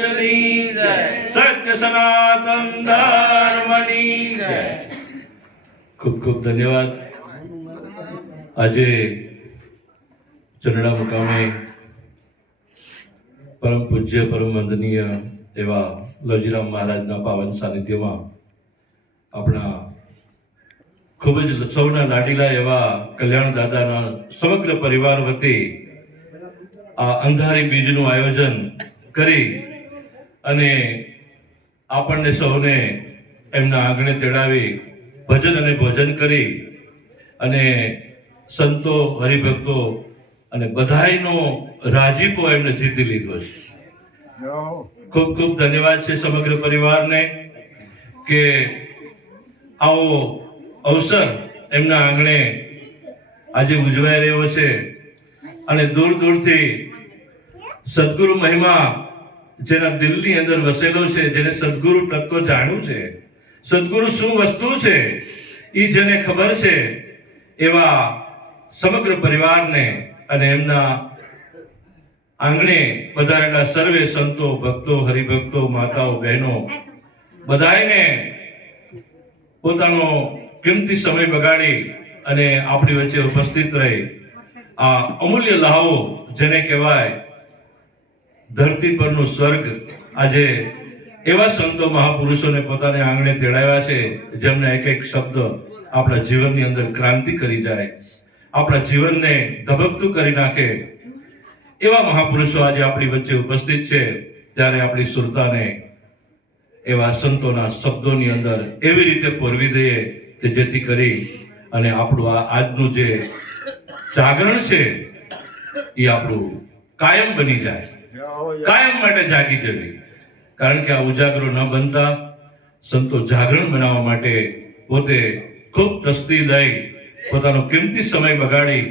મહારાજની જય, સત્ય સનાતન ધર્મની જય. ખૂબ ખૂબ ધન્યવાદ. આજે ચરણા મુકામે પરમ પૂજ્ય પરમ વંદનીય એવા લવજીરામ મહારાજના પાવન સાનિધ્યમાં આપણા ખૂબ જ સૌના લાડીલા એવા કલ્યાણ દાદાના સમગ્ર પરિવાર વતી આ અંધારી બીજનું આયોજન કરી અને આપણને સૌને એમના આંગણે તેડાવી ભજન અને ભોજન કરી અને સંતો હરિભક્તો અને બધાયનો રાજીપો એમને જીતી લીધો છે. ખૂબ ખૂબ ધન્યવાદ છે સમગ્ર પરિવારને કે આવો અવસર એમના આંગણે આજે ઉજવાઈ રહ્યો છે અને દૂર દૂરથી સદગુરુ મહિમા જેના દિલની અંદર વસેલો છે, જેને સદગુરુ તત્વ જાણ્યું છે, સદગુરુ શું વસ્તુ છે એ જેને ખબર છે, એવા સમગ્ર પરિવારને અને એમના આંગણે પધારેલા સર્વે સંતો, ભક્તો, હરિભક્તો, માતાઓ, બહેનો બધાને પોતાનો કિંમતી સમય બગાડી અને આપણી વચ્ચે ઉપસ્થિત રહી આ અમૂલ્ય લહાવો જેને કહેવાય ધરતી પરનું સ્વર્ગ, આજે એવા સંતો મહાપુરુષોને પોતાને આંગણે તેડાવ્યા છે જેમને એક એક શબ્દ આપણા જીવનની અંદર ક્રાંતિ કરી જાય, આપણા જીવનને ધબકતું કરી નાખે એવા મહાપુરુષો આજે આપણી વચ્ચે ઉપસ્થિત છે. ત્યારે આપણી સુરતાને એવા સંતોના શબ્દોની અંદર એવી રીતે પોરવી દઈએ કે જેથી કરી અને આપણું આ આજનું જે જાગરણ છે એ આપણું કાયમ બની જાય, કાયમ માટે જાગી જવી. કારણ કે આ ઉજાગરો ન બનતા સંતો જાગરણ બનાવવા માટે પોતે ખૂબ તસ્દી લઈ પોતાનો કિંમતી સમય બગાડી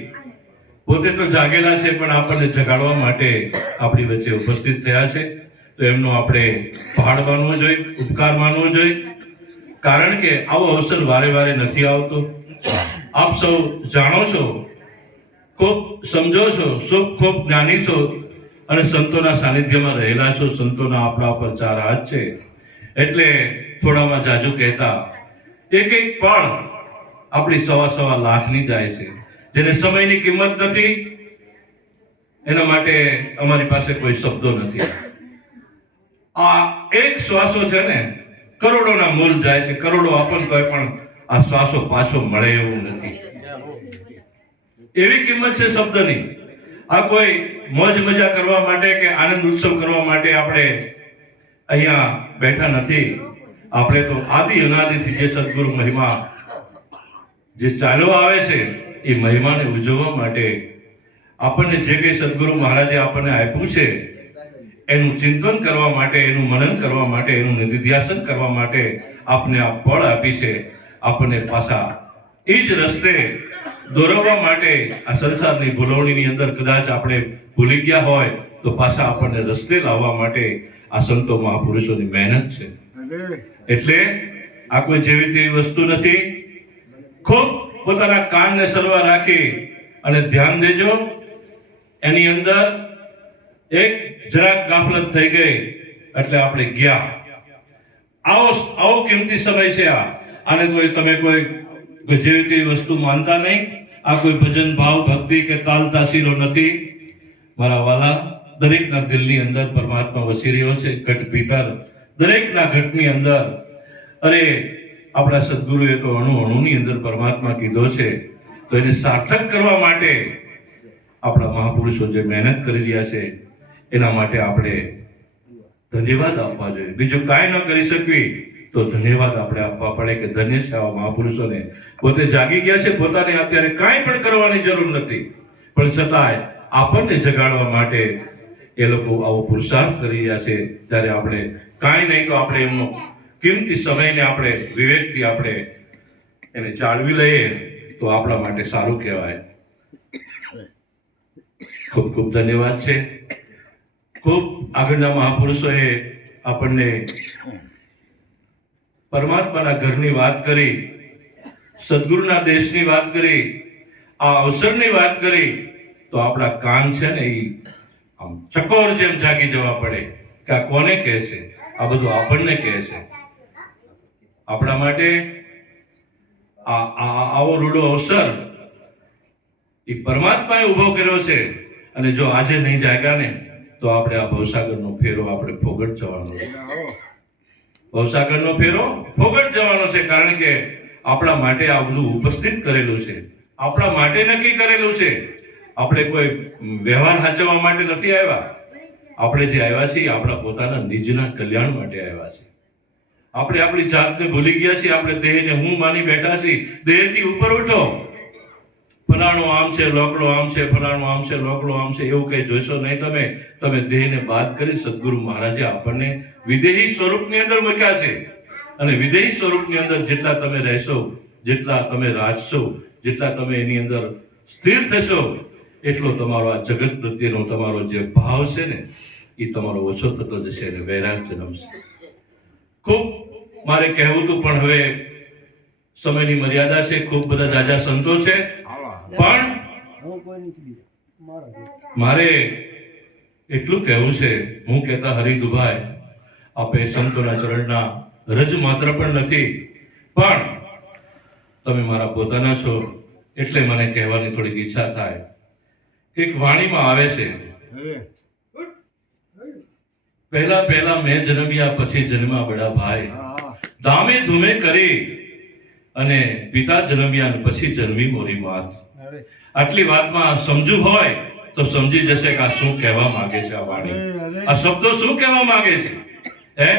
પોતે તો જાગેલા છે પણ આપણને જગાડવા માટે આપણી વચ્ચે ઉપસ્થિત થયા છે. તો એમનો આપણે પહાડ માનવો જોઈએ, ઉપકાર માનવો જોઈએ. કારણ કે આવો અવસર વારે વારે નથી આવતો. આપ સૌ જાણો છો, ખૂબ સમજો છો, ખૂબ જ્ઞાની છો અને સંતોના સાનિધ્યમાં રહેલા છો. સંતોના આપણા પર ચાર હાથ છે એટલે થોડામાં જાજુ કહેતા એક એક પણ આપણી સવા લાખની જાય છે. જેને સમયની કિંમત નથી એના માટે અમારી પાસે કોઈ શબ્દો નથી. આ એક શ્વાસો છે ને કરોડોના મૂલ જાય છે. કરોડો આપણ તોય પણ આ શ્વાસો પાછો મળે એવું નથી. એવી કિંમત છે શબ્દની. આ કોઈ મોજ મજા કરવા માટે કે આનંદ ઉત્સવ કરવા માટે આપણે અહીંયા બેઠા નથી. આપણે તો આદિ અનાદિથી જે સદગુરુ મહિમા જે ચાલ્યો આવે છે એ મહિમાને ઉજવવા માટે આપણને જે કંઈ સદગુરુ મહારાજે આપણને આપ્યું છે એનું ચિંતન કરવા માટે, એનું મનન કરવા માટે, એનું નિધિધ્યાસન કરવા માટે આપને આ ફળ આપી છે. આપણને પાછા એ જ રસ્તે દોરવવા માટે આ સંસારની ભૂલવણીની અંદર કદાચ આપણે ભૂલી ગયા હોય તો પાછા આપણને રસ્તે લાવવા માટે આ સંતો મહાપુરુષોની મહેનત છે. એટલે આ કોઈ જેવી તેવી વસ્તુ નથી. ખૂબ પોતાના કાનને સરવા રાખી અને ધ્યાન દેજો. એની અંદર એક જરાક ગાફલત થઈ ગઈ એટલે આપણે ગયા. આવો કિંમતી સમય છે આને કોઈ તમે કોઈ જેવી તેવી વસ્તુ માનતા નહીં. આ કોઈ ભજન ભાવ ભક્તિ કે તાલ તાસીરો નથી. મારા વાલા, દરેકના દિલની અંદર પરમાત્મા વસી રહ્યો છે. ઘટ ભીતર દરેકના ઘટની અંદર અરે આપણા સદગુરુએ તો અણુની અંદર પરમાત્મા કીધો છે. તો એને સાર્થક કરવા માટે આપણા મહાપુરુષો જે મહેનત કરી રહ્યા છે એના માટે આપણે ધન્યવાદ આપવા જોઈએ. બીજું કાંઈ ન કરી શકવી તો ધન્યવાદ આપણે આપવા પડે કે ધન્ય છે આવા મહાપુરુષોને. પોતે જાગી ગયા છે, પોતાને અત્યારે કાંઈ પણ કરવાની જરૂર નથી, પણ છતાંય આપણને જગાડવા માટે એ લોકો આવો પુરુષાર્થ કરી રહ્યા છે. ત્યારે આપણે કાંઈ નહીં તો આપણે એમનો કિંમતી સમયને આપણે વિવેકથી આપણે એને જાળવી લઈએ તો આપણા માટે સારું કહેવાય. ખૂબ ખૂબ ધન્યવાદ છે. ખૂબ આગળના મહાપુરુષોએ આપણને પરમાત્માના ઘરની વાત કરી, સદગુરુના દેશની વાત કરી, આ અવસરની વાત કરી તો આપણા કાન છે ને એ આમ ચકોર જેમ જાગી જવા પડે કે આ કોને કહે છે? આ બધું આપણને કહે છે. આપણા માટે આવો રૂડો અવસર એ પરમાત્માએ ઊભો કર્યો છે. અને જો આજે નહીં જાગ્યા ને તો આપણે આ ભવસાગરનો ફેરો આપણે ફોગટ જવાનો છે. ભવસાગરનો ફેરો ફોગટ જવાનો છે. કારણ કે આપણા માટે આ બધું ઉપસ્થિત કરેલું છે, આપણા માટે નક્કી કરેલું છે. આપણે કોઈ વ્યવહાર સાચવવા માટે નથી આવ્યા. આપણે જે આવ્યા છીએ આપણા પોતાના નિજના કલ્યાણ માટે આવ્યા છીએ. આપણે આપણી જાતને ભૂલી ગયા છીએ. આપણે દેહને હું માની બેઠા છીએ. દેહથી ઉપર ઉઠો. ફલાણો આમ છે, લોકડો આમ છે, ફલાણો આમ છે, લોકડો આમ છે, એવું કઈ જોઈશો નહીં. તમે દેહને બાદ કરી સદગુરુ મહારાજે આપણને વિદેહી સ્વરૂપની અંદર મૂક્યા છે. અને વિદેહી સ્વરૂપની અંદર જેટલા તમે રહેશો, જેટલા તમે રાજશો, જેટલા તમે એની અંદર સ્થિર થશો, એટલો તમારો આ જગત પ્રત્યેનો તમારો જે ભાવ છે ને એ તમારો ઓછો થતો જશે અને વૈરાગ જન્મશે. ખૂબ મારે કહેવું હતું પણ હવે સમયની મર્યાદા છે. ખૂબ બધા જાજા સંતો છે પણ મારે એટલું કહેવું છે, હું કહેતા હરિદુભાઈ આપે સંતોના ચરણના રજ માત્ર પણ નથી, પણ તમે મારા પોતાના છો એટલે મને કહેવાની થોડીક ઈચ્છા થાય. એક વાણીમાં આવે છે, પહેલા પહેલા મેં જન્મ્યા પછી જન્મા બડા ભાઈ, ધામે ધૂમે કરી અને પિતા જન્મ્યા પછી જન્મી મોરી માત. આટલી વાતમાં સમજુ હોય તો સમજી જશે કે આ શું કહેવા માંગે છે. આ વાણી, આ શબ્દો શું કહેવા માંગે છે. હે,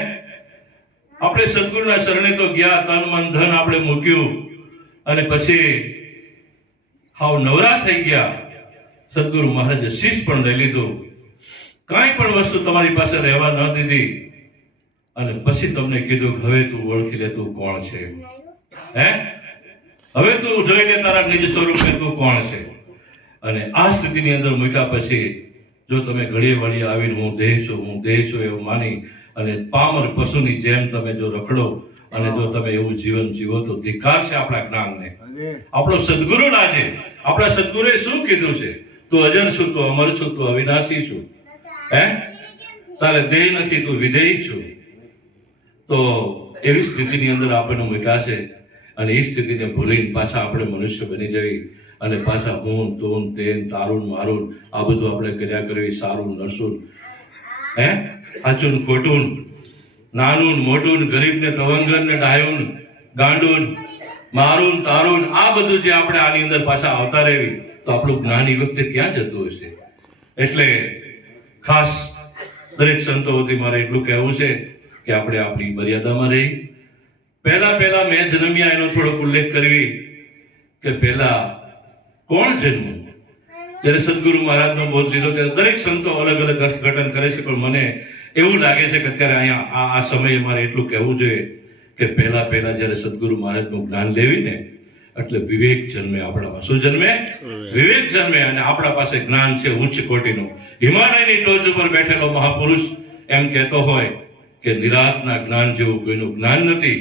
આપણે સદગુરુના શરણે તો ગયા, તન મન ધન આપણે મૂક્યું અને પછી હાવ નવરા થઈ ગયા. સદગુરુ મહારાજે શીશ પણ લઈ લીધું, કાંઈ પણ વસ્તુ તમારી પાસે રહેવા ન દીધી અને પછી તમને કીધું કે હવે તું ઓળખી લે તું કોણ છે. હે, હવે તું જોઈ લે તારા નિજ સ્વરૂપે તું કોણ છે. અને આ સ્થિતિની અંદર મૂક્યા પછી જો તમે ઘડીએ વળીએ આવીને હું દેહ છું એવું માની અને પામર પશુની જેમ તમે જો રખડો અને જો તમે એવું જીવન જીવો તો ધિક્કાર છે આપણા જ્ઞાનને. આપણો સદગુરુ લાજે, આપણા સદગુરુએ શું કીધું છે? તું અજર છું, તું અમર છું, તું અવિનાશી છું. હે, તારે દેહ નથી, તું વિદેહી છું. તો એવી સ્થિતિની અંદર આપણને મૂક્યા છે અને એ સ્થિતિને ભૂલીને પાછા આપણે મનુષ્ય બની જવી અને પાછા હું તું તેન તારું મારું આ બધું આપણે કર્યા કરવી, સારું નરસું, હે, સાચું ખોટું, નાનું મોટું, ગરીબને તવંગન ને ડાયું, ગાંડું, મારું તારું, આ બધું જે આપણે આની અંદર પાછા આવતા રહેવી તો આપણું જ્ઞાન એ વખતે ક્યાં જતું હશે. એટલે ખાસ દરેક સંતો વતી મારે એટલું કહેવું છે કે આપણે આપણી મર્યાદામાં રહી. પહેલા મેં જન્મ્યા એનો થોડોક ઉલ્લેખ કરવી કે પહેલા કોણ જન્મ્યું. જ્યારે સદગુરુ મહારાજનો બોધ લીધો ત્યારે દરેક સંતો અલગ અલગ અર્થઘટન કરે છે, પણ મને એવું લાગે છે કે અત્યારે અહીંયા આ સમયે મારે એટલું કહેવું જોઈએ કે પહેલા જ્યારે સદગુરુ મહારાજનું જ્ઞાન લેવી ને એટલે વિવેક જન્મે આપણામાં. શું જન્મે? વિવેક જન્મે. અને આપણા પાસે જ્ઞાન છે ઉચ્ચ કોટીનું. હિમાલયની ટોચ ઉપર બેઠેલો મહાપુરુષ એમ કહેતો હોય કે નિરાંતના જ્ઞાન જેવું કોઈનું જ્ઞાન નથી,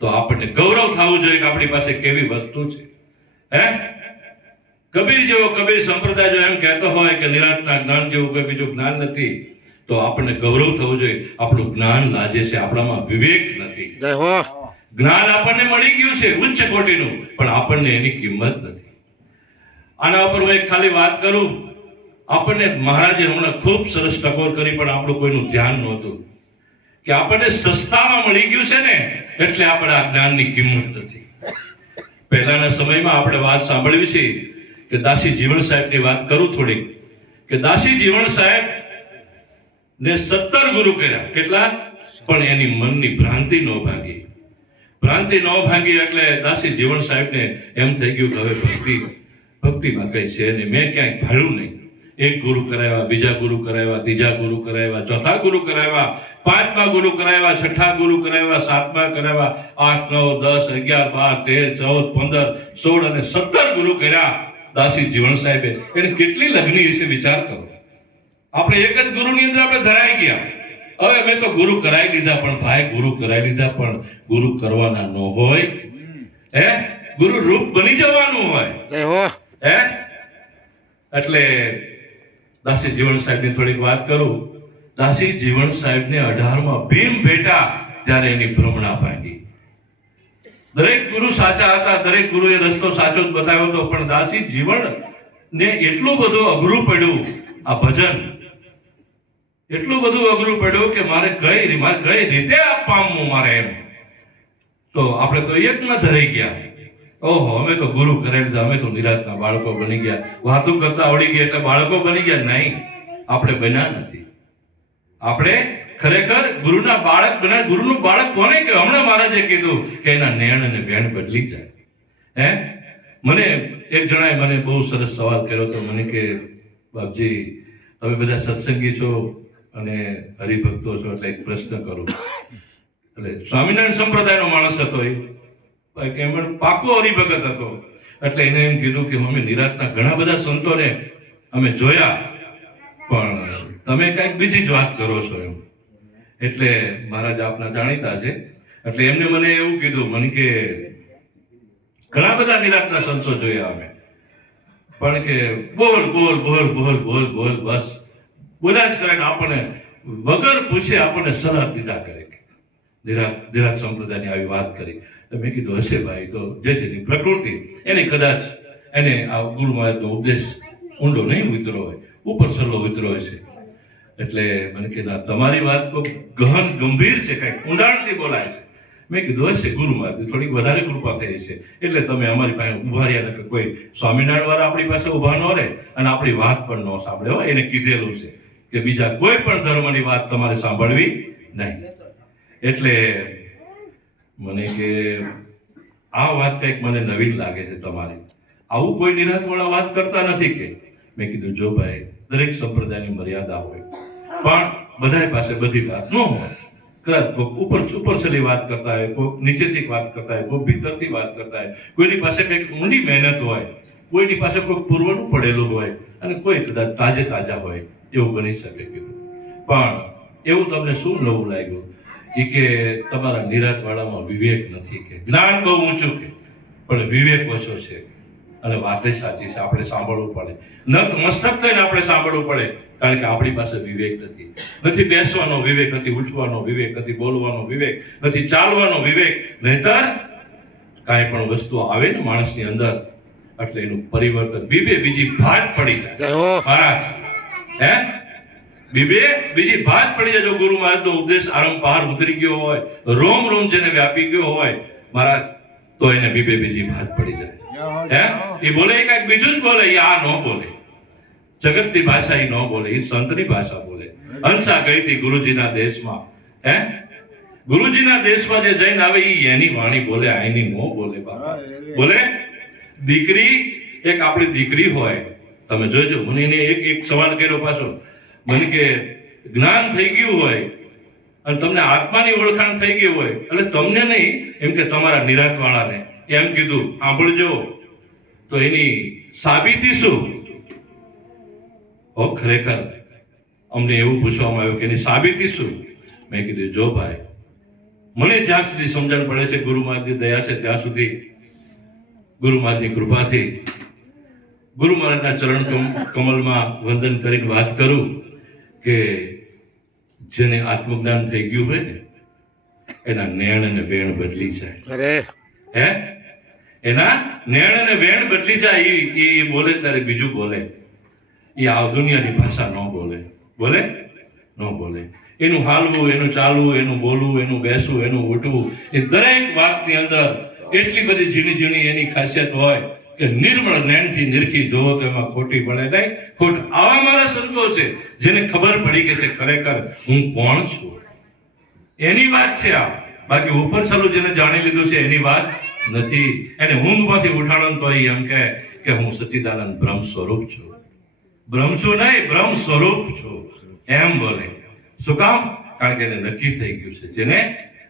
તો આપણને ગૌરવ થવું જોઈએ કે આપણી પાસે કેવી વસ્તુ છે. હે, કબીર સંપ્રદાય જો એમ કહેતો હોય કે નિરાંતના જ્ઞાન જેવું કોઈ બીજું જ્ઞાન નથી, તો આપણને ગૌરવ થવું જોઈએ. આપણું જ્ઞાન લાજે છે, આપણામાં વિવેક નથી. જ્ઞાન આપણને મળી ગયું છે ઉચ્ચ કોટીનું, પણ આપણને એની કિંમત નથી. આના ઉપર હું એક ખાલી વાત કરું. આપણને મહારાજે હમણાં ખૂબ સરસ ટકોર કરી, પણ આપણું કોઈનું ધ્યાન નહોતું કે આપણને સસ્તામાં મળી ગયું છે ને એટલે આપણે આ જ્ઞાનની કિંમત નથી. પહેલાના સમયમાં આપણે વાત સાંભળવી છે કે દાસી જીવણ સાહેબની વાત કરું થોડીક, કે દાસી જીવણ સાહેબ ને 17 ગુરુ કર્યા. કેટલા? પણ એની મનની ભ્રાંતિ ન ભાંગી. એટલે દાસી જીવણ સાહેબને એમ થઈ ગયું કે હવે ભક્તિમાં કઈ છે ને મેં ક્યાંય ભાડ્યું નહીં. એક ગુરુ કરાવ્યા, બીજા ગુરુ કરાવ્યા, ત્રીજા ગુરુ કરાવ્યા, ચોથા ગુરુ કરાવ્યા, 5મા ગુરુ કરાવ્યા, 6ઠા ગુરુ કરાવ્યા, 7મા કરાવ્યા, 8, 9, 10, 11, 12, 13, 14, 15, 16 અને 17 ગુરુ કર્યા દાસી જીવણ સાહેબે. એને કેટલી લગ્ની વિશે વિચાર કરો. આપણે એક જ ગુરુની અંદર આપણે ધરાઈ ગયા. હવે મેં તો ગુરુ કરાવી દીધા, પણ ભાઈ ગુરુ કરાવી દીધા પણ ગુરુ કરવાના ન હોય. હે, ગુરુ રૂપ બની જવાનું હોય. હે, એટલે દાસી જીવણ સાહેબની થોડીક વાત કરું દાસી જીવણ સાહેબને 18માં ભીમ ભેટા ત્યારે એની ભ્રમણા ભાંગી. દરેક ગુરુ સાચા હતા, દરેક ગુરુએ રસ્તો સાચો જ બતાવ્યો હતો, પણ દાસી જીવન ને એટલું બધું અઘરું પડ્યું આ ભજન, એટલું બધું અઘરું પડ્યું કે મારે કઈ રીતે આ પામવું મારે એમ. તો આપણે તો એકમાં ધરાઈ ગયા. ઓહો, અમે તો ગુરુ કરેલ છે, અમે તો નિરાતના બાળકો બની ગયા, વાતો કરતા આવડી ગયા એટલે બાળકો બની ગયા. નહીં, આપણે બન્યા નથી. આપણે ખરેખર ગુરુના બાળક બન્યા. ગુરુનું બાળક કોને કહેવાય? હમણાં મહારાજે કીધું કે એના નેણ અને વેણ બદલી જાય. મને એક જણાએ મને બહુ સરસ સવાલ કર્યો હતો. મને કે બાપજી, તમે બધા સત્સંગી છો અને હરિભક્તો છો, એટલે એક પ્રશ્ન કરું. એટલે સ્વામિનારાયણ સંપ્રદાયનો માણસ હતો, એમ પાકો હરિભગત હતો. એટલે એને એમ કીધું કે અમે નિરાતના ઘણા બધા સંતોને અમે જોયા, પણ તમે કંઈક બીજી જ વાત કરો છો એમ. એટલે મહારાજ આપના જાણીતા છે, એટલે એમને મને એવું કીધું, મને કે ઘણા બધા નિરાતના સંતો જોયા અમે, પણ કે બોલ બોલ બોલ બોલ બોલ બોલ બસ બોલ્યા જ કરે, આપણને વગર પૂછે આપણને સલાહ દીધા કરે. નિરાત સંપ્રદાયની આવી વાત કરી. મેં કીધું હશે ભાઈ, તો જે જેની પ્રકૃતિ એને કદાચ એને આ ગુરુ મહારાજનો ઉપદેશ ઊંડો નહીં ઉતરો હોય, ઉપર સલ્લો ઉતરો હોય છે. એટલે મને કીધું તમારી વાત તો ગહન ગંભીર છે, કંઈક ઊંડાણથી બોલાય છે. મેં કીધું હશે ગુરુ મહારાજ થોડીક વધારે કૃપા થઈ છે એટલે તમે અમારી પાસે ઉભા રહ્યા. કે કોઈ સ્વામિનારાયણ વાળા આપણી પાસે ઉભા ન રહે અને આપણી વાત પણ ન સાંભળે હોય. એને કીધેલું છે કે બીજા કોઈ પણ ધર્મની વાત તમારે સાંભળવી નહીં. એટલે મને કે આ વાત કંઈક મને નવીન લાગે છે તમારી, આવું કોઈ નિરાંતવાળા વાત કરતા નથી કે. મેં કીધું જો ભાઈ, દરેક સંપ્રદાયની મર્યાદા હોય, પણ બધા પાસે બધી વાત ન હોય. કદાચ કોઈક ઉપરછલી વાત કરતા હોય, કોઈક નીચેથી વાત કરતા હોય, કોઈક ભીતરથી વાત કરતા હોય, કોઈની પાસે કંઈક ઊંડી મહેનત હોય, કોઈની પાસે કોઈ પૂર્વનું પડેલું હોય, અને કોઈ કદાચ તાજા હોય, એવું બની શકે. કીધું પણ એવું તમને શું નવું લાગ્યું? એ કે તમારા નિરાંતવાળામાં વિવેક નથી, કે જ્ઞાન બહુ ઊંચું કે પણ વિવેક ઓછો છે. અને વાત જ સાચી છે, આપણે સાંભળવું પડે, મસ્તક થઈને આપણે સાંભળવું પડે, કારણ કે આપણી પાસે વિવેક નથી બેસવાનો વિવેક, નથી ઉઠવાનો વિવેક, નથી બોલવાનો વિવેક, નથી ચાલવાનો વિવેક. નહીતર કાંઈ પણ વસ્તુ આવે ને માણસની અંદર એટલે એનું પરિવર્તન બીજી ભાત પડી જાય. મહારાજ બીજી ભાત પડી જાય. જો ગુરુ મહારાજનો ઉપદેશ આરંપાર ઉતરી ગયો હોય, રોમ રોમ જેને વ્યાપી ગયો હોય મહારાજ, તો એને બીજી ભાત પડી જાય. એ બોલે કઈક બીજું જ બોલે, એ આ ન બોલે. જગતની ભાષા એ ન બોલે, એ સંતની ભાષા બોલે. હંસા ગઈ હતી ગુરુજીના દેશમાં. ગુરુજીના દેશમાં જે જઈને આવે એ એની વાણી બોલે, આઈની ન બોલે. બાપા બોલે. દીકરી, એક આપણી દીકરી હોય, તમે જોજો. મને એને એક સવાલ કર્યો પાછો. મને કે જ્ઞાન થઈ ગયું હોય અને તમને આત્માની ઓળખાણ થઈ ગઈ હોય, એટલે તમને નહીં, એમ કે તમારા નિરાંતવાળાને એમ કીધું સાંભળજો, તો એની સાબિતી શું? ખરેખર અમને એવું પૂછવામાં આવ્યું કે એની સાબિતી શું? મેં કીધું જો ભાઈ, મને જ્યાં સુધી સમજણ પડે છે, ગુરુ મહારાજની દયા છે ત્યાં સુધી, ગુરુ મહારાજની કૃપાથી, ગુરુ મહારાજના ચરણ કમલમાં વંદન કરીને વાત કરું કે જેને આત્મજ્ઞાન થઈ ગયું હોય ને, એના નેણ અને વેણ બદલી જાય. એના નેણ અને વેણ બદલી જાય. એ બોલે ત્યારે બીજું બોલે. એ આ દુનિયાની ભાષા ન બોલે. એનું હાલવું, એનું ચાલવું, એનું બોલવું, એનું બેસવું, એનું ઉઠવું, એ દરેક વાતની અંદર એટલી બધી ઝીણી એની ખાસિયત હોય કે નિર્મળ નયનથી નિરખી જોવો તો એમાં ખોટી પડે નહીં. આવા મારા સંતો છે જેને ખબર પડી કે છે ખરેખર હું કોણ છું, એની વાત છે આ. બાકી ઉપર છલું જેને જાણી લીધું છે એની વાત નથી. એને ઊંઘમાંથી ઉઠાડો તો એમ કે હું સચ્ચિદાનંદ બ્રહ્મ સ્વરૂપ છું. બ્રહ્મ છું નહીં, બ્રહ્મ સ્વરૂપ છું એમ બોલે. શું કામ? કારણ કે એને નક્કી થઈ ગયું છે. જેને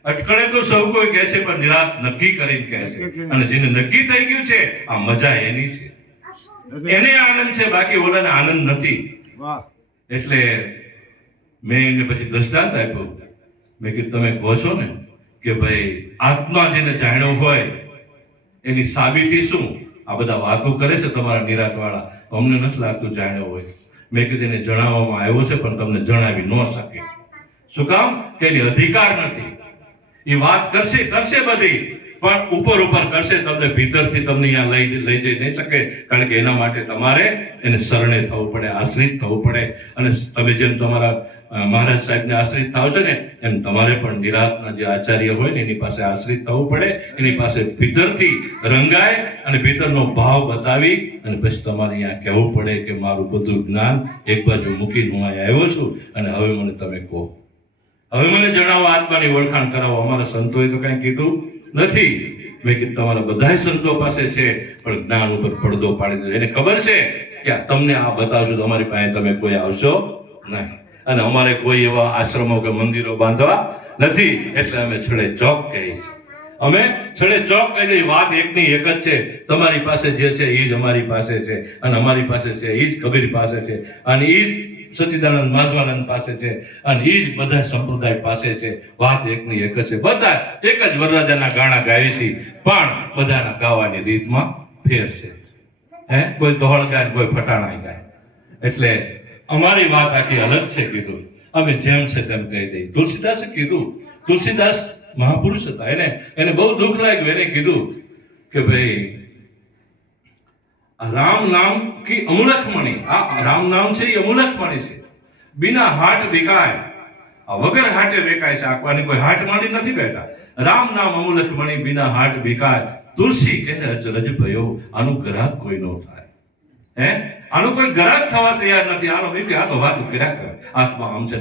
અટકળે તો સૌ કોઈ કહે છે, પણ નિરાત નક્કી કરીને કહે છે. અને જેને નક્કી થઈ ગયું છે, આ મજા એની છે, એને આનંદ છે, બાકી ઓલાને આનંદ નથી. એટલે મેં એને પછી દ્રષ્ટાંત આપ્યું. મેં કીધું તમે કહો છો ને કે ભાઈ આત્મા જેને જાણ્યો હોય એની સાબિતી શું? આ બધા વાતો કરે છે તમારા નિરાંતવાળા, અમને નથી લાગતું જાણ્યો હોય. મેં કીધું એને જણાવવામાં આવ્યો છે પણ તમને જણાવી ન શકે. શું કામ? કે એની અધિકાર નથી. એ વાત કરશે બધી, પણ ઉપર કરશે, તમને ભીતરથી તમને અહીંયા લઈ જઈ નહીં શકે. કારણ કે એના માટે તમારે એને શરણે થવું પડે, આશ્રિત થવું પડે. અને તમે જેમ તમારા મહારાજ સાહેબને આશ્રિત થાવ છો ને, એમ તમારે પણ નિરાતના જે આચાર્ય હોય ને એની પાસે આશ્રિત થવું પડે. એની પાસે ભીતરથી રંગાય અને ભીતરનો ભાવ બતાવી અને પછી તમારે અહીંયા કહેવું પડે કે મારું બધું જ્ઞાન એક બાજુ મૂકીને હું અહીંયા આવ્યો છું અને હવે મને તમે કહો, હવે મને જણાવો, આત્માની ઓળખાણ કરાવો. અમારા સંતોએ તો કંઈ કીધું નથી. મેં કીધું તમારા બધા સંતો પાસે છે, પણ જ્ઞાન ઉપર પડદો પાડી દીધો. એને ખબર છે કે તમને આ બતાવશું તો અમારી પાસે તમે કોઈ આવશો નહીં. અને અમારે કોઈ એવા આશ્રમો કે મંદિરો બાંધવા નથી, એટલે અમે છડે ચોક કહીએ છીએ. અમે છડે ચોક કહી દઈએ. વાત એકની એક જ છે. તમારી પાસે જે છે એ જ અમારી પાસે છે, અને અમારી પાસે છે એ જ કબીર પાસે છે, અને એ જ સચ્ચિદાનંદ માધવાનંદ પાસે છે, અને એ જ બધા સંપ્રદાય પાસે છે. વાત એકની એક જ છે. બધા એક જ વરરાજાના ગાણા ગાય છે, પણ બધાના ગાવાની રીતમાં ફેર છે. કોઈ ધોળ ગાય, કોઈ ફટાણા ગાય. એટલે અમારી વાત આખી અલગ છે. કીધું અમે જેમ છે તેમ કહી દઈએ. તુલસીદાસે કીધું, તુલસીદાસ મહાપુરુષ હતા, એને બહુ દુઃખ લાગ્યું. એને કીધું કે ભાઈ રામ નામ કી અમૂલક મણી, આ રામ નામ છે એ અમૂલક મણી છે. બિના હાટ વિકાય, આ વગર હાટે વેકાય છે. આખવાની કોઈ હાટ માંડી નથી બેઠા. રામ નામ અમૂલક મણી, બિના હાટ વિકાય. તુલસી કહે અચરજ ભયો, આનું ગ્રાહક કોઈ ન થાય. આનું કોઈ ગ્રાહક થવા તૈયાર નથી. આનો બીબી આ તો વાતું કર્યા કરે, આત્મા આમ છે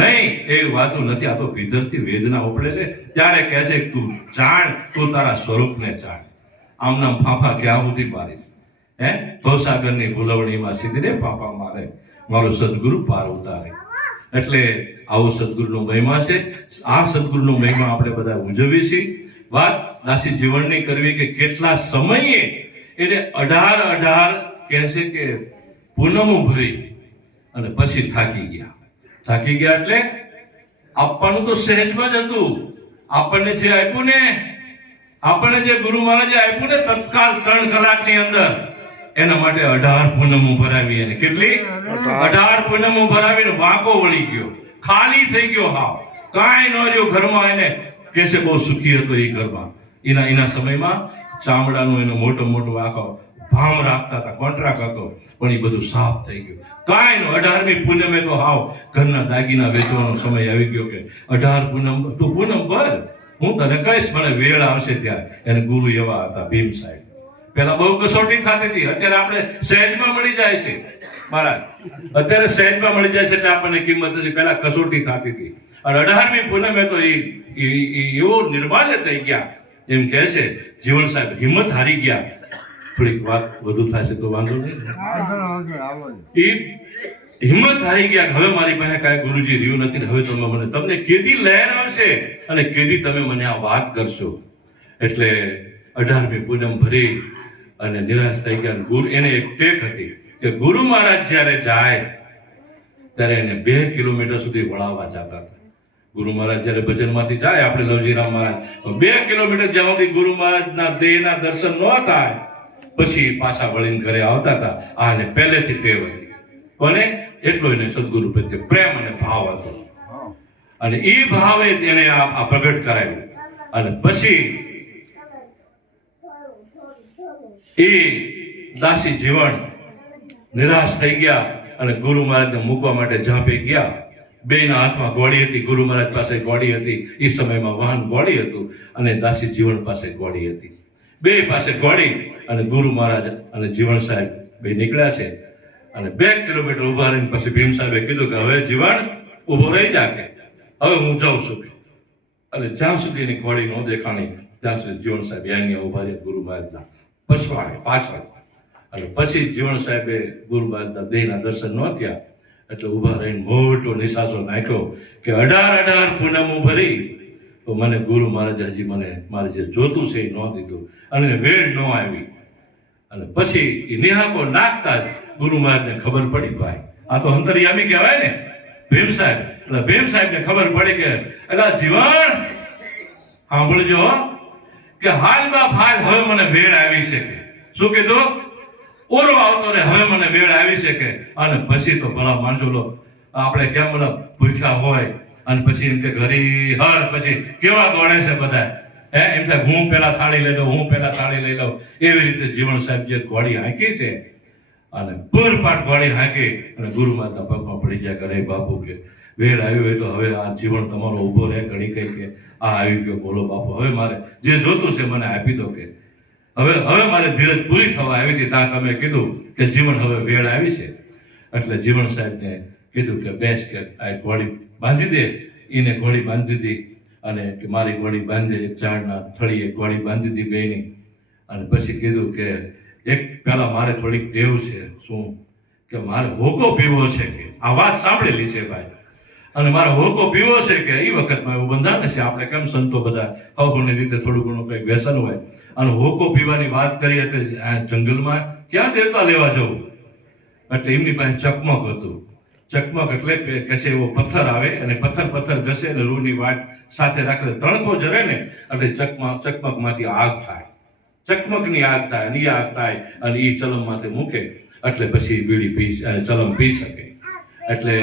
નહીં, એ વાતું નથી. આ તો ભીતરથી વેદના ઉપડે છે ત્યારે કહે છે તું જાણ, તું તારા સ્વરૂપને જાણ. આમ નામ ફાંફા ક્યાં સુધી મારીશ? ભવસાગરની ભૂલવણીમાં સીધીને ફાંફા મારે, મારો સદગુરુ પાર ઉતારે. એટલે આવો સદગુરુનો મહિમા છે. આ સદગુરુનો મહિમા આપણે બધા ઉજવીએ છીએ. વાત દાસી જીવનની કરવી કે કેટલા સમયે એને 18 કહે છે કે પૂનમો ભરી અને પછી થાકી ગયા એટલે આપવાનું તો સહેજમાં જ હતું. આપણને જે આપ્યું ને, આપણને જે ગુરુ મહારાજે આપ્યું ને તત્કાલ 3 કલાકની અંદર, એના માટે 18 પૂનમો ભરાવી. એને કેટલી? 18 પૂનમો ભરાવીને વાંકો વળી ગયો, ખાલી થઈ ગયો. હા, કાંઈ ન રહ્યો ઘરમાં. એને કે છે બહુ સુખી હતો એ ઘરમાં. એના સમયમાં ચામડાનો એનો મોટો આખો ભામ રાખતા હતા, કોન્ટ્રાક્ટ હતો, પણ એ બધું સાફ થઈ ગયું. કાંઈ નો 18મી પૂનમે તો હાવ ઘરના દાગીના વેચવાનો સમય આવી ગયો કે 18 પૂનમ તું પૂનમ ભર, હું તને કહીશ, મને વેળ આવશે ત્યારે. એને ગુરુ એવા હતા ભીમ સાહેબ. પેલા બહુ કસોટી થતી હતી, અત્યારે આપણે સહેજમાં મળી જાય છે મહારાજ. અત્યારે સહેજમાં મળી જાય છે એટલે આપણને કિંમત નથી. પેલા કસોટી થતી હતી. અને 18મી પૂનમે તો એવો નિર્માલ્ય થઈ ગયા. એમ કહે છે જીવન સાહેબ હિંમત હારી ગયા. થોડીક વાત વધુ થશે તો વાંધો નહીં. એ હિંમત હારી ગયા. હવે મારી પાસે કાંઈ ગુરુજી રહ્યું નથી. હવે તમને કેદી લહેર આવશે અને કેદી તમે મને આ વાત કરશો. એટલે 18મી પૂનમ ભરી અને નિરાશ થઈ ગયા. ગુરુ એને એક ટેક હતી કે ગુરુ મહારાજ જ્યારે જાય ત્યારે એને 2 કિલોમીટર સુધી વળાવવા જતા હતા. ગુરુ મહારાજ જ્યારે ભજનમાંથી જાય, આપણે લવજીરામ મહારાજ 2 કિલોમીટર જ્યાં સુધી ગુરુ મહારાજના દેહના દર્શન ન થાય પછી પાછા વળીને ઘરે આવતા હતા. આને પહેલેથી ટેવ હતી. અને એટલો એને સદગુરુ પ્રત્યે પ્રેમ અને ભાવ હતો. અને એ ભાવે તેને આ પ્રગટ કરાવ્યું. અને પછી એ દાસી જીવન નિરાશ થઈ ગયા અને ગુરુ મહારાજને મૂકવા માટે ઝાંપી ગયા. બેયના હાથમાં ઘોડી હતી. ગુરુ મહારાજ પાસે ઘોડી હતી. એ સમયમાં વાહન ઘોડી હતું અને દાસી જીવન પાસે ઘોડી હતી. બે પાસે ઘોડી અને ગુરુ મહારાજ અને જીવન સાહેબ બે નીકળ્યા છે. અને 2 કિલોમીટર ઉભા રહીને પછી ભીમ સાહેબે કીધું કે હવે જીવન ઉભો રહી જા, કે હવે હું જાઉં છું. અને જ્યાં સુધી એની ઘોડી ન દેખાણી ત્યાં સુધી જીવન સાહેબ અહીંયા ઉભા રહ્યા ગુરુ મહારાજના પછવાડે પાછળ. અને પછી જીવન સાહેબે ગુરુ મહારાજના દેહના દર્શન ન થયા એટલે ઉભા રહીને મોટો નિશાસો નાખ્યો કે 18 પૂનમો ભરી તો મને ગુરુ મહારાજ હજી મારે જે જોતું છે એ ન દીધું અને વેળ ન આવી. અને પછી એ નિહાકો નાખતા જ ગુરુ મહારાજને ખબર પડી, ભાઈ આ તો અંતર્યામી કહેવાય ને ભીમ સાહેબ. એટલે ભીમ સાહેબને ખબર પડી કે એટલે જીવન સાંભળજો કે હાલમાં હાલ હવે મને વેળ આવી છે. શું કીધું? ઓરો આવતો રે, હવે મને વેળ આવી છે કે. અને પછી તો ભલા માણસો લો આપણે કેમ બધા ભૂખ્યા હોય અને પછી એમ કે ઘરી હર પછી કેવા દોડે છે બધા, એમ થાય હું પેલા થાળી લઈ લઉં, હું પેલા થાળી લઈ લઉં. એવી રીતે જીવણ સાહેબ જે ઘોડી હાંકી છે અને પૂરપાટ ઘોડી હાંકી અને ગુરુ માતા પગમાં પડી ગયા કરે, બાપુ કે વેળ આવ્યો હોય તો હવે આ જીવન તમારો ઊભો રહે ઘડી કઈ કે આ આવી ગયો, બોલો બાપુ હવે મારે જે જોતું છે મને આપી દો કે હવે મારે ધીરજ પૂરી થવા આવી હતી. ત્યાં તમે કીધું કે જીવન હવે વેળ આવી છે એટલે જીવણ સાહેબને કીધું કે બેસ કે આ ઘોડી બાંધી દે. એને ઘોડી બાંધી દીધી અને કે મારી ઘોડી બાંધી એક ઝાડના થળીએ ઘોડી બાંધી દીધી બેની. અને પછી કીધું કે એક પહેલા મારે થોડીક ટેવ છે, શું કે મારે હોકો પીવો છે કે આ વાત સાંભળેલી છે ભાઈ, અને મારે હોકો પીવો છે કે એ વખતમાં એવું બંધાને છે આપણે કેમ સંતો બધા હવની રીતે થોડું ઘણું કંઈક વ્યસન હોય અને હોકો પીવાની વાત કરી એટલે આ જંગલમાં ક્યાં દેવતા લેવા જવું એટલે એમની પાસે ચકમક હતું. ચકમક એટલે કે છે એવો પથ્થર આવે અને પથ્થર ઘસે અને રૂની વાટ સાથે રાખે, તણખો જરે ને એટલે ચકમકમાંથી આગ થાય, ચકમકની આગ થાય અને એ આગ થાય અને એ ચલમમાંથી મૂકે એટલે પછી બીડી પી ચલમ પી શકે. એટલે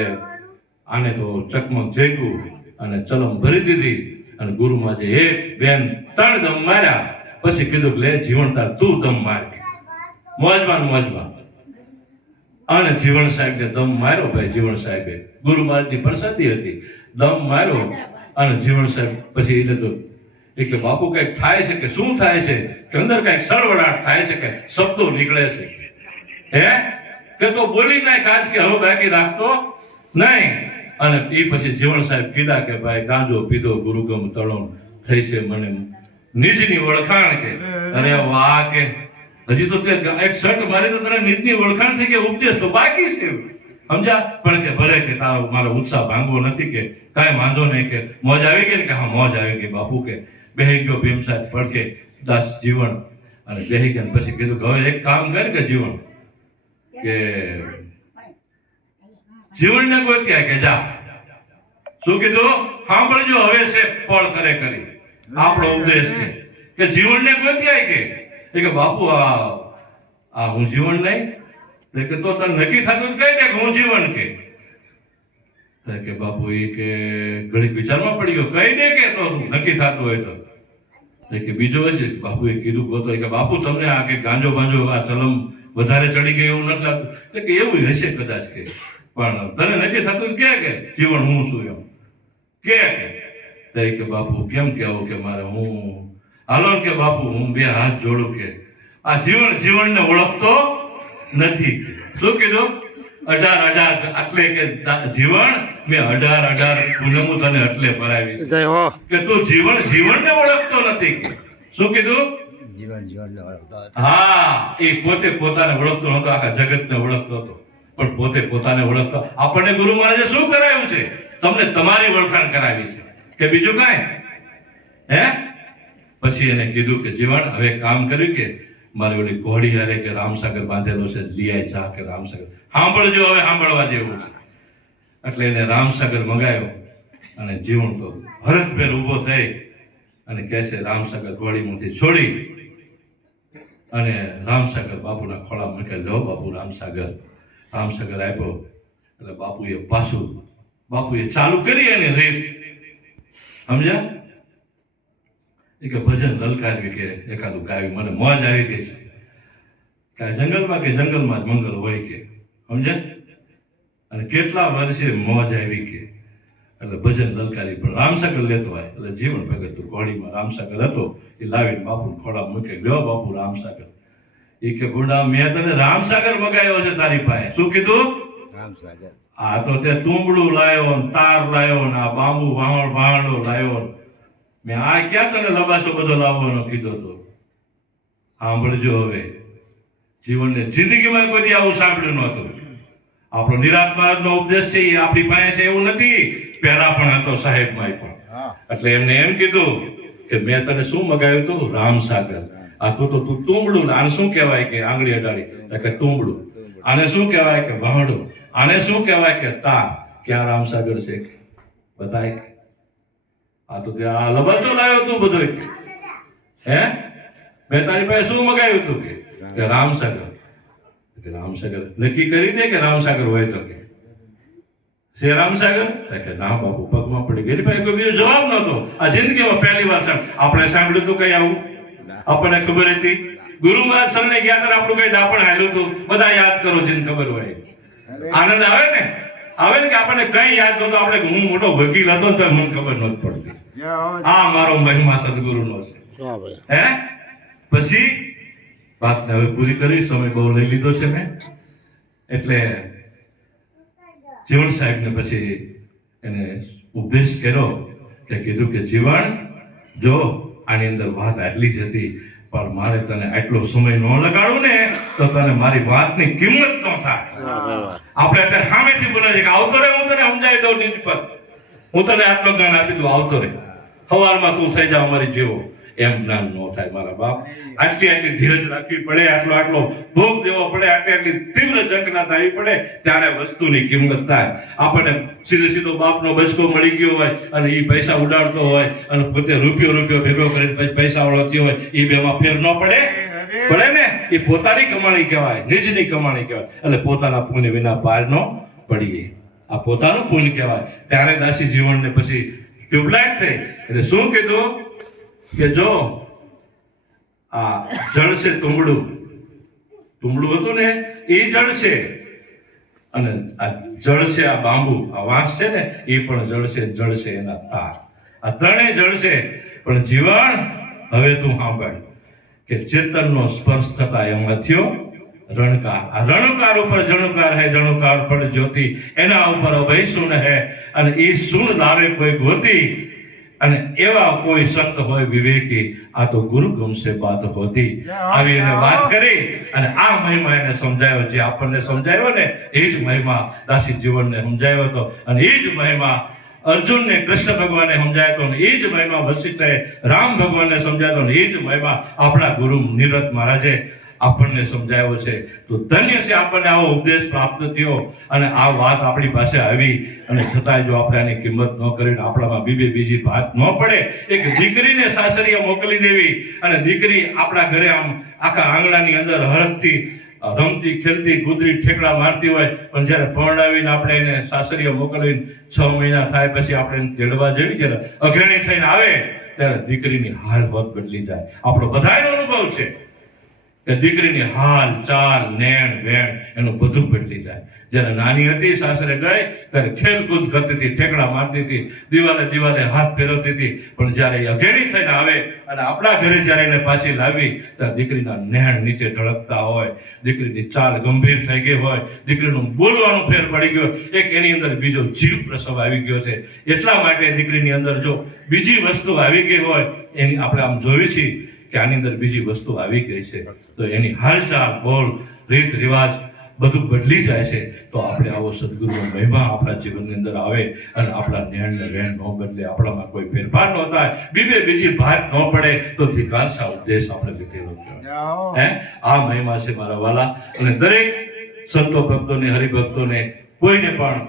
આને તો ચકમક જેગું અને ચલમ ભરી દીધી અને ગુરુમાં જે એક બેન 3 દમ માર્યા પછી કીધું કે લે જીવણ તાર તું દમ માર, મોજમાં. અને જીવણ સાહેબને દમ માર્યો ભાઈ. જીવણ સાહેબે ગુરુ મહારાજની પ્રસાદી હતી, દમ માર્યો અને જીવણ સાહેબ પછી એટલે તો એ કે બાપુ કંઈક થાય છે કે શું થાય છે કે અંદર કંઈક સળવડાટ થાય છે કે શબ્દો નીકળે છે, કે તો બોલી નાખ આજ કે હવે બાકી રાખતો નહીં. અને એ પછી જીવણ સાહેબ કીધા કે ભાઈ ગાંજો પીધો ગુરુગમ તળણ થઈ છે મને નિજની ઓળખાણ કે. અરે વાહ કે હજી તો તે એક શર્ટ મારી તો તને નિજની ઓળખાણ થઈ કે ઉપદેશ તો બાકી છે સમજા. પણ કે ભલે કે તારો મારો ઉત્સાહ ભાંગવો નથી કે કાંઈ વાંધો નહીં કે મોજ આવી ગઈ ને કે હા મોજ આવી ગઈ બાપુ કે. બેહી ગયો ભીમ સાહેબ પડકે દાસ જીવણ અને બેહી ગયા પછી કીધું કે હવે એક કામ કર કે જીવણ કે જીવનને ગોત્યા કે જા. શું કીધું સાંભળજો હવે છે પળ કરે કરી આપણો ઉપદેશ છે કે જીવનને ગોત્યા કે બાપુ આ હું જીવન નહીં કે તો તને નક્કી થતું કહી દે કે હું જીવન કે બાપુ એ કે ઘડીક વિચારમાં પડી ગયો કહી દે કે તો નક્કી થતું હોય તો કે બીજો હશે. બાપુએ કીધું ગોતો કે બાપુ તમને આ કે ગાંજો બાંજો આ ચલમ વધારે ચડી ગઈ એવું નથી લાગતું કે એવું હશે કદાચ કે પણ તને નથી થતું કે જીવન હું છું એમ કે બાપુ કેમ કહેવું કે મારે હું હાલો કે બાપુ હું 2 હાથ જોડું કે આ જીવનને ઓળખતો નથી. શું કીધું 18 એટલે કે જીવન મેં 18 પૂનમું તને એટલે ભરાવી કે તું જીવનને ઓળખતો નથી. શું કીધું? હા એ પોતે પોતાને ઓળખતો નતો, આખા જગતને ઓળખતો હતો પણ પોતે પોતાને ઓળખતો. આપણને ગુરુ મહારાજે શું કરાવ્યું છે? તમને તમારી ઓળખાણ કરાવી છે કે બીજું કાંઈ પછી એને કીધું કે જીવન હવે કામ કર્યું કે મારી ઓલી ઘોડી હારે કે રામસાગર બાંધેલો છે લીઆય જા કે રામસાગર સાંભળજો હવે સાંભળવા જેવું છે. એટલે એને રામસાગર મંગાયો અને જીવન તો હરખભેર ઊભો થઈ અને કહે છે રામસાગર ઘોડીમાંથી છોડી અને રામસાગર બાપુના ખોળા મૂકે લો બાપુ રામસાગર આપ્યો એટલે બાપુએ ચાલુ કરી એની રીત સમજ્યા કે ભજન લલકારવી કે એકાદું ગાયું મને મોજ આવી ગઈ છે કે જંગલમાં જ મંગલ હોય કે સમજ્યા. અને કેટલા વર્ષે મોજ આવી કે એટલે ભજન લલકારી પણ રામસાગર લેતો હોય એટલે જીવન ભગત ઘોડીમાં રામસાગર હતો એ લાવીને બાપુ ખોળા મૂકે લ્યો બાપુ રામસાગર. એ કે બુડા મેં તને રામસાગર મગાયો છે તારી પાસે. શું કીધું? રામસાગર. આ તો તે તુંબડું લાયો ને તાર લાયો ને આ બાંબુ વાહણો લાયો મેં આ ક્યાં તને લબાસો બધો લાવવાનો કીધો તો. સાંભળજો હવે જીવનને જિંદગીમાં કોઈ આવું સાંભળ્યું નહોતું. આપણો નિરાંત મહારાજનો ઉપદેશ છે એ આપણી પાસે છે એવું નથી, પહેલા પણ હતો સાહેબમાં પણ. એટલે એમને એમ કીધું કે મેં તને શું મગાવ્યું તું? રામસાગર. આ તું તુંબડું. આને શું કહેવાય કે આંગળી અડાડી કે તુંબડું. આને શું કહેવાય કે વાહડું. આને શું કહેવાય કે તાર. ક્યાં રામસાગર છે બતાય? આ તો ત્યાં લબાચો લાવ્યો તું બધો મેં તારી પાસે શું મગાવ્યું તું કે રામસાગર. કે રામસાગર નક્કી કરી દે કે રામસાગર હોય તો કે છે રામસાગર કે ના બાપુ પગમાં પડી ગઈ. ભાઈ કોઈ બીજો જવાબ નહોતો. આ જિંદગીમાં પહેલી વાર આપણે સાંભળ્યું હતું કઈ આવું? આપણને ખબર હતી? ગુરુ મહારાજ સરને ગયા ત્યારે આપણું કઈ દાપણ હાલ્યું હતું? બધા યાદ કરો જેને ખબર હોય. આનંદ આવે ને કે આપણને કઈ યાદ નહોતું. આપણે હું મોટો વકીલ હતો તો મને ખબર નહોતી પડતી. આ મારો મહિમા સદગુરુનો છે. હે પછી વાતને હવે પૂરી કરી. સમય બહુ લઈ લીધો છે મેં. એટલે જીવણ સાહેબને પછી એને ઉપદેશ કર્યો કે કીધું કે જીવણ જો આની અંદર વાત આટલી જ હતી પણ મારે તને આટલો સમય ન લગાડું ને તો તને મારી વાતની કિંમત ન થાય. આપણે અત્યારે સામેથી બોલે છે કે આવતો રે હું તને સમજાવી દઉં નીચ પર, હું તને આત્મજ્ઞાન આપી દઉં, આવતો રે સવારમાં તું થઈ જા અમારી જેવો. એમ જ્ઞાન ન થાય મારા બાપ. આટલી ધીરજ રાખવી પડે, આટલો ભોગ દેવો પડે, આટલી તીવ્ર જંગના થવી પડે ત્યારે વસ્તુની કિંમત થાય. આપણને સીધો બાપનો બચકો મળી ગયો હોય અને એ પૈસા ઉડાડતો હોય અને પોતે રૂપિયો ભેગો કરીને પૈસા વાળો થયો હોય, એ બેમાં ફેર ન પડે ને. એ પોતાની કમાણી કહેવાય, નિજની કમાણી કહેવાય. એટલે પોતાના પુણ્ય વિના પાર ન પડીએ. આ પોતાનું પુણ્ય કહેવાય. ત્યારે દાસી જીવનને પછી ટ્યુબલાઇટ થઈ. એટલે શું કીધું કે જો આ જળ છે તુંબડું હતું ને એ જળ છે, અને આ જળ છે આ બાંબુ, આ વાંસ છે ને એ પણ જળ છે એના તાર. આ ત્રણેય જળ છે. પણ જીવન હવે તું સાંભળ કે ચેતનનો સ્પર્શ થતા એમાં થયો રણકાર. આ રણકાર ઉપર જણકાર હે, જણકાર પર જ્યોતિ, એના ઉપર અભય સુન હે. અને એ સુન લાવે કોઈ ગોતી, અને એવા કોઈ સંત હોય વિવેકી, આ તો ગુરુ ગમશે બાત હોતી. આવી એને વાત કરી અને આ મહિમા એને સમજાયો. જે આપણને સમજાયો ને એ જ મહિમા દાસી જીવનને સમજાયો હતો, અને એ જ મહિમા અર્જુનને કૃષ્ણ ભગવાને સમજાયો હતો, અને એ જ મહિમા વશિષ્ઠે રામ ભગવાનને સમજાયો, અને એ જ મહિમા આપણા ગુરુ નિરત મહારાજે આપણને સમજાયો છે. તો ધન્ય છે આપણને આવો ઉપદેશ પ્રાપ્ત થયો અને આ વાત આપણી પાસે આવી. અને છતાંય જો આપણે આની કિંમત ન કરીને આપણામાં બીજી વાત ન પડે. એક દીકરીને સાસરીએ મોકલી દેવી અને દીકરી આપણા ઘરે આમ આખા આંગણાની અંદર હરખથી રમતી ખેલતી કૂદરી ઠેકડા મારતી હોય, પણ જ્યારે પરણાવીને આપણે એને સાસરીએ મોકલીને 6 મહિના થાય પછી આપણે એને તેડવા જવી, જ્યારે અગ્રણી થઈને આવે ત્યારે દીકરીની હાલ હોત બદલી જાય. આપણો બધાયનો અનુભવ છે કે દીકરીની હાલ ચાલ નેણ વેણ એનું બધું બદલી જાય. જ્યારે નાની હતી સાસરે ગઈ ત્યારે ખેલકૂદ કરતી હતી, ઠેકડા મારતી હતી, દિવાલે હાથ ફેરવતી હતી, પણ જ્યારે એ અઘેડી થઈને આવે અને આપણા ઘરે જ્યારે એને પાછી લાવી ત્યારે દીકરીના નેણ નીચે ઢળકતા હોય, દીકરીની ચાલ ગંભીર થઈ ગઈ હોય, દીકરીનું બોલવાનું ફેર પડી ગયો, એક એની અંદર બીજો જીવ પ્રસવ આવી ગયો છે. એટલા માટે દીકરીની અંદર જો બીજી વસ્તુ આવી ગઈ હોય, એની આપણે આમ જોઈ છીએ કે આની અંદર બીજી વસ્તુ આવી ગઈ છે, તો એની હાલચાલ બોલ રીત રિવાજ બધું બદલી જાય છે. તો આપણે આવો સદગુરુનો મહિમા આપણા જીવનની અંદર આવે અને આપણા નેણને વેણ ન બદલે, આપણામાં કોઈ ફેરફાર ન થાય, બીજી ભાત ન પડે, તો ધિકારસા ઉપદેશ આપણે લીધેલો હે. આ મહિમા છે મારા વાલા. અને દરેક સંતો ભક્તોને હરિભક્તોને કોઈને પણ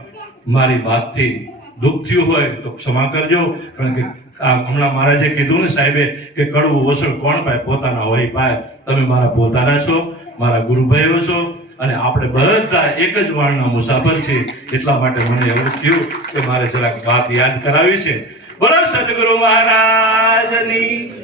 મારી વાતથી દુઃખ થયું હોય તો ક્ષમા કરજો. કારણ કે હમણાં મહારાજે કીધું ને સાહેબે કે કડવું વસળ કોણ પાય? પોતાના હોય પાય. તમે મારા પોતાના છો, મારા ગુરુભાઈઓ છો, અને આપણે બધા એક જ વાળના મુસાફર છીએ. એટલા માટે મને એવું થયું કે મારે જરાક વાત યાદ કરાવી છે. બોલો સદગુરુ મહારાજની.